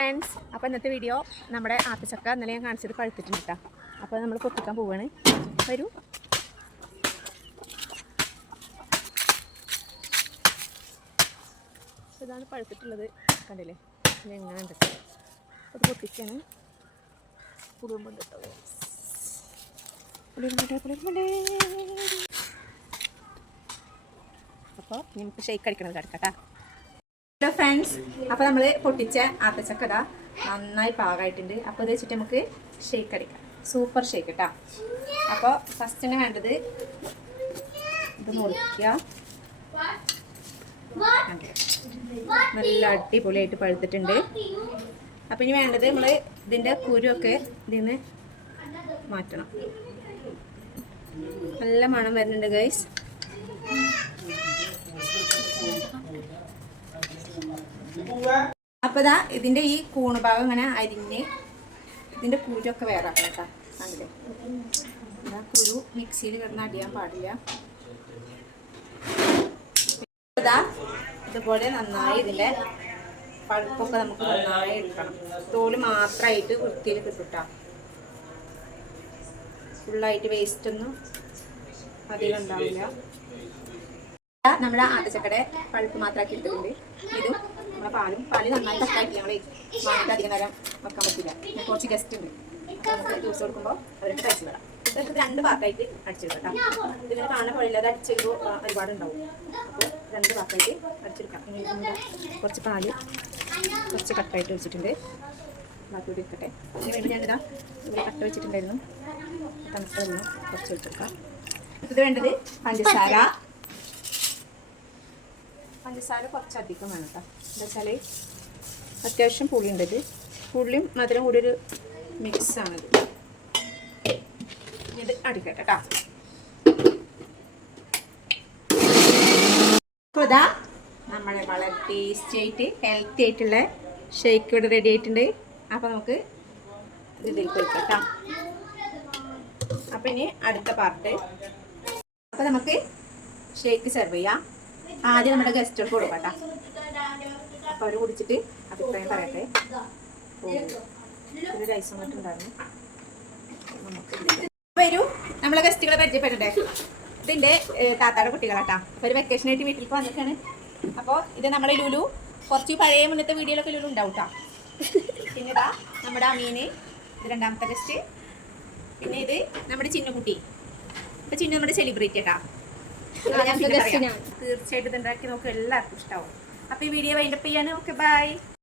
Friends, അപ്പോൾ ഇന്നത്തെ video നമ്മുടെ ആത്തച്ചക്ക ഇന്നലെ ഞാൻ കാണിച്ചത് പഴുത്തിട്ടുണ്ട് കേട്ടോ. അപ്പോൾ നമ്മൾ പൊട്ടിക്കാൻ പോവുകയാണ്. വരൂ. ഇതാണ് പഴുത്തിട്ടുള്ളത്, കണ്ടില്ലേ? ഇത് എങ്ങനെ ഉണ്ട്, അത് പൊട്ടിക്കാണ്. കുടുംബുണ്ട് കേട്ടോ. അപ്പോൾ നമുക്ക് ഷെയ്ക്ക് അടിക്കണത് കിടക്കട്ടാ. ഹലോ ഫ്രണ്ട്സ്, അപ്പോൾ നമ്മൾ പൊട്ടിച്ച ആത്തച്ചക്ക ഇതാ നന്നായി പാകമായിട്ടുണ്ട്. അപ്പോൾ ഇത് വെച്ചിട്ട് നമുക്ക് ഷേക്ക് അടിക്കാം. സൂപ്പർ ഷേക്ക് കേട്ടോ. അപ്പോൾ ഫസ്റ്റ് തന്നെ വേണ്ടത് ഇത് മുറിക്കുക. നല്ല അടിപൊളിയായിട്ട് പഴുത്തിട്ടുണ്ട്. അപ്പം ഇനി വേണ്ടത് നമ്മൾ ഇതിൻ്റെ കുരുവൊക്കെ ഇതിൽ നിന്ന് മാറ്റണം. നല്ല മണം വരുന്നുണ്ട് ഗൈസ്. അപ്പോൾ ഇതാ ഇതിൻ്റെ ഈ കൂണ് ഭാഗം ഇങ്ങനെ അരിഞ്ഞ് ഇതിൻ്റെ കുരുവൊക്കെ വേറെ ആക്കണം കേട്ടോ. കണ്ടില്ലേ? കുരു മിക്സിയിൽ കിടന്ന് അടിയാൻ പാടില്ല. ഇതാ ഇതുപോലെ നന്നായി ഇതിൻ്റെ പഴുപ്പൊക്കെ നമുക്ക് നന്നായി എടുക്കണം. തോല് മാത്രമായിട്ട് വൃത്തിയിൽ കിട്ടും. ഫുള്ളായിട്ട് വേസ്റ്റൊന്നും അധികം ഉണ്ടാവില്ല. നമ്മുടെ ആത്തച്ചക്കയുടെ പഴുപ്പ് മാത്രമാക്കി എടുത്തിട്ടുണ്ട്. ഇതും നമ്മുടെ പാല് നന്നായി കട്ടാക്കി ഞങ്ങൾ വാങ്ങിയിട്ട് അധികം നേരം വെക്കാൻ പറ്റില്ല. കുറച്ച് ഗസ്റ്റ് ഉണ്ട്, നമുക്ക് ജ്യൂസ് കൊടുക്കുമ്പോൾ അവർക്ക് കഴിച്ചു വിടാം. ഇത് 2 ഭാഗമായിട്ട് അടിച്ചെടുക്കാം കേട്ടോ. ഇതിങ്ങനെ കാണാൻ പാടില്ലാതെ അടിച്ചെടുക്കുമ്പോൾ ഒരുപാടുണ്ടാവും. അപ്പോൾ 2 ഭാഗമായിട്ട് അടിച്ചെടുക്കാം. കുറച്ച് പാല് കുറച്ച് കട്ടായിട്ട് വെച്ചിട്ടുണ്ട്. ബാക്കി കൂടി ഇരിക്കട്ടെ. ഇതിന് വേണ്ടി ഞാനിതാ ഇവിടെ കട്ട വെച്ചിട്ടുണ്ടായിരുന്നു. തണുത്ത വെള്ളം കുറച്ച് വെച്ചെടുക്കാം. ഇത് വേണ്ടത് പഞ്ചസാര കുറച്ചധികം വേണം കേട്ടോ. എന്താ വെച്ചാൽ അത്യാവശ്യം പുളിയുണ്ട്. ഇത് പുളിയും മധുരം കൂടി ഒരു മിക്സാണിത്. ഇത് അടിക്കട്ടെ കേട്ടോ. അപ്പോൾ ഇതാ നമ്മുടെ വളരെ ടേസ്റ്റി ആയിട്ട് ഹെൽത്തി ആയിട്ടുള്ള ഷേക്ക് ഇവിടെ റെഡി ആയിട്ടുണ്ട്. അപ്പോൾ നമുക്ക് ഇതിലേക്ക് വെക്കാം കേട്ടോ. അപ്പോൾ ഇനി അടുത്ത പാർട്ട്. അപ്പോൾ നമുക്ക് ഷേക്ക് സെർവ് ചെയ്യാം. ആദ്യം നമ്മുടെ ഗസ്റ്റോട് കൊടുക്കാം കേട്ടോ. അപ്പോൾ അവർ കുടിച്ചിട്ട് അഭിപ്രായം പറയട്ടെ. ഒരു റൈസ് വന്നിട്ടുണ്ടായിരുന്നു. വരൂ, നമ്മളെ ഗസ്റ്റുകളെ പരിചയപ്പെടട്ടെ. ഇതിൻ്റെ താത്താടെ കുട്ടികളാട്ടാ. അപ്പോൾ ഒരു വെക്കേഷനായിട്ട് വീട്ടിലേക്ക് വന്നിട്ടാണ്. അപ്പോൾ ഇത് നമ്മുടെ ലുലു. കുറച്ച് പഴയ മുന്നത്തെ വീഡിയോയിലൊക്കെ ലുലു ഉണ്ടാവും കേട്ടോ. പിന്നെ ഇതാ നമ്മുടെ അമീന്, ഇത് 2ാമത്തെ ഗസ്റ്റ്. പിന്നെ ഇത് നമ്മുടെ ചിന്നുകുട്ടി. അപ്പോൾ ചിന്നു നമ്മുടെ സെലിബ്രിറ്റി കേട്ടോ. തീർച്ചയായിട്ടും ഇത് ഉണ്ടാക്കി നമുക്ക് എല്ലാവർക്കും ഇഷ്ടമാവും. അപ്പോൾ ഈ വീഡിയോ വൈൻഡപ്പ് ചെയ്യാണ്. Okay, by.